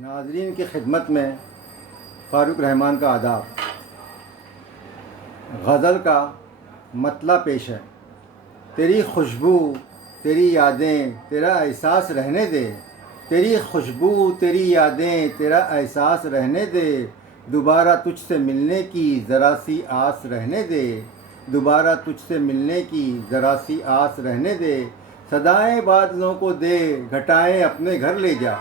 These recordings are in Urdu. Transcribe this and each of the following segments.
ناظرین کی خدمت میں فاروق رحمان کا آداب۔ غزل کا مطلع پیش ہے۔ تیری خوشبو تیری یادیں تیرا احساس رہنے دے، تیری خوشبو تیری یادیں تیرا احساس رہنے دے، دوبارہ تجھ سے ملنے کی ذرا سی آس رہنے دے، دوبارہ تجھ سے ملنے کی ذرا سی آس رہنے دے، صدائیں بادلوں کو دے گھٹائیں اپنے گھر لے جا،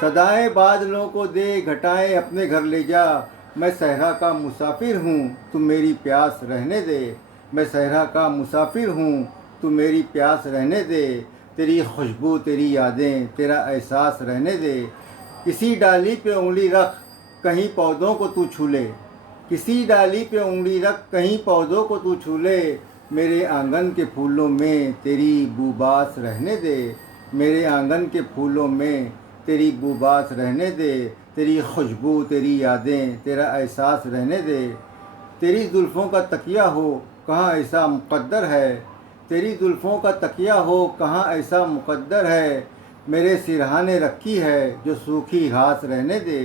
صدائیں بادلوں کو دے گھٹائیں اپنے گھر لے جا، میں صحرا کا مسافر ہوں تو میری پیاس رہنے دے، میں صحرا کا مسافر ہوں تو میری پیاس رہنے دے، تیری خوشبو تیری یادیں تیرا احساس رہنے دے، کسی ڈالی پہ انگلی رکھ کہیں پودوں کو تو چھو لے، کسی ڈالی پہ انگلی رکھ کہیں پودوں کو تو چھو لے، میرے آنگن کے پھولوں میں تیری بوباس رہنے دے، میرے آنگن کے پھولوں میں تیری بوباس رہنے دے، تیری خوشبو تیری یادیں تیرا احساس رہنے دے، تیری زلفوں کا تکیہ ہو کہاں ایسا مقدر ہے، تیری زلفوں کا تکیہ ہو کہاں ایسا مقدر ہے، میرے سرہانے رکھی ہے جو سوکھی گھاس رہنے دے،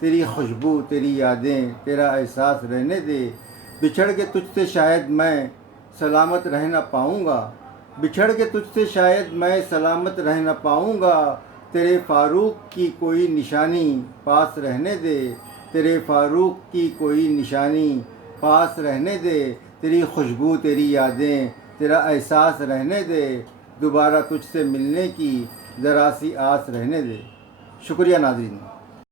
تیری خوشبو تیری یادیں تیرا احساس رہنے دے، بچھڑ کے تجھ سے شاید میں سلامت رہ نہ پاؤں گا، بچھڑ کے تجھ سے شاید میں سلامت رہ نہ پاؤں گا، تیرے فاروق کی کوئی نشانی پاس رہنے دے، تیرے فاروق کی کوئی نشانی پاس رہنے دے، تیری خوشبو تیری یادیں تیرا احساس رہنے دے، دوبارہ تجھ سے ملنے کی ذرا سی آس رہنے دے۔ شکریہ ناظرین۔